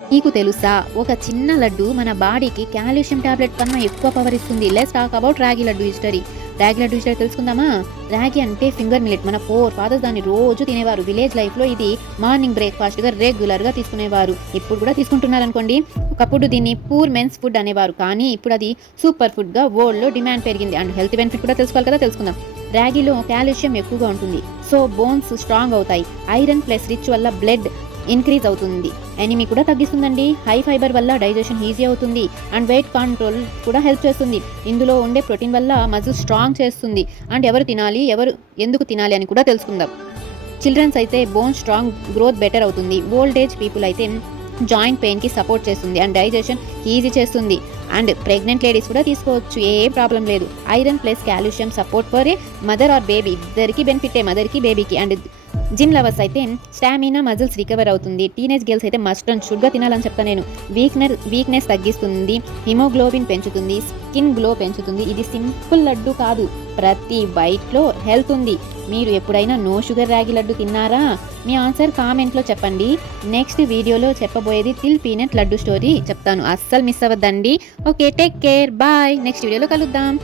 మీకు తెలుసా, ఒక చిన్న లడ్డు మన బాడీకి కాల్షియం టాబ్లెట్ కన్నా ఎక్కువ పవర్ ఇస్తుంది. లెట్స్ టాక్ అబౌట్ రాగి లడ్డు హిస్టరీ. రాగి లడ్డు హిస్టరీ తెలుసుకుందామా? రాగి అంటే ఫింగర్ మిల్లెట్. మన ఫాదర్స్ దాన్ని రోజు తినేవారు. విలేజ్ లైఫ్లో ఇది మార్నింగ్ బ్రేక్ఫాస్ట్గా రెగ్యులర్గా తీసుకునేవారు. ఇప్పుడు కూడా తీసుకుంటున్నారనుకోండి. ఒకప్పుడు దీన్ని పూర్ మెన్స్ ఫుడ్ అనేవారు, కానీ ఇప్పుడు అది సూపర్ ఫుడ్గా వరల్డ్లో డిమాండ్ పెరిగింది. అండ్ హెల్త్ బెనిఫిట్ కూడా తెలుసుకోవాలి కదా, తెలుసుకుందాం. రాగిలో కాల్షియం ఎక్కువగా ఉంటుంది, సో బోన్స్ స్ట్రాంగ్ అవుతాయి. ఐరన్ ప్లస్ రిచ్ వల్ల బ్లడ్ ఇంక్రీజ్ అవుతుంది. ఎనిమీ కూడా తగ్గిస్తుందండి. హై ఫైబర్ వల్ల డైజెషన్ ఈజీ అవుతుంది అండ్ వెయిట్ కంట్రోల్ కూడా హెల్ప్ చేస్తుంది. ఇందులో ఉండే ప్రోటీన్ వల్ల మజిల్ స్ట్రాంగ్ చేస్తుంది. అండ్ ఎవరు తినాలి, ఎందుకు తినాలి అని కూడా తెలుసుకుందాం. చిల్డ్రన్స్ అయితే బోన్ స్ట్రాంగ్, గ్రోత్ బెటర్ అవుతుంది. ఓల్డ్ ఏజ్ పీపుల్ అయితే జాయింట్ పెయిన్కి సపోర్ట్ చేస్తుంది అండ్ డైజెషన్ ఈజీ చేస్తుంది. అండ్ ప్రెగ్నెంట్ లేడీస్ కూడా తీసుకోవచ్చు, ఏ ప్రాబ్లం లేదు. Iron plus calcium support for a mother are baby, ఇద్దరికి బెనిఫిటే, మదర్కి బేబీకి. అండ్ జిమ్ లవర్స్ అయితే స్టామినా, మజిల్స్ రికవర్ అవుతుంది. టీనేజ్ గర్ల్స్ అయితే మస్ట్ అండ్ షుడ్గా తినాలని చెప్తాను నేను. వీక్నెస్ తగ్గిస్తుంది, హిమోగ్లోబిన్ పెంచుతుంది, స్కిన్ గ్లో పెంచుతుంది. ఇది సింపుల్ లడ్డు కాదు, ప్రతి బైట్లో హెల్త్ ఉంది. మీరు ఎప్పుడైనా నో షుగర్ రాగి లడ్డు తిన్నారా? మీ ఆన్సర్ కామెంట్లో చెప్పండి. నెక్స్ట్ వీడియోలో చెప్పబోయేది తిల్ పీనట్ లడ్డు స్టోరీ చెప్తాను, అస్సలు మిస్ అవ్వద్దండి. Okay, take care, bye. Next వీడియోలో కలుద్దాం.